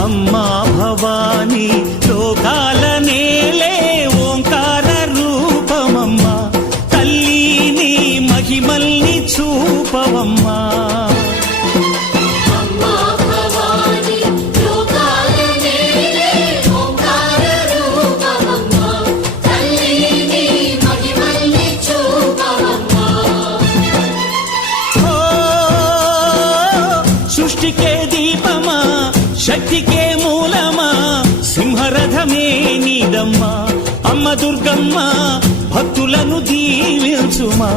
అమ్మా భవానీ లోకాల నేలే ఓంకార రూపమమ్మా తల్లి నీ మహిమల్ని చూపవమ్మా సృష్టికే దీపమా శక్తికే మూలమా సింహరథమే నీదమ్మా అమ్మ దుర్గమ్మ భక్తులను దీవించుమా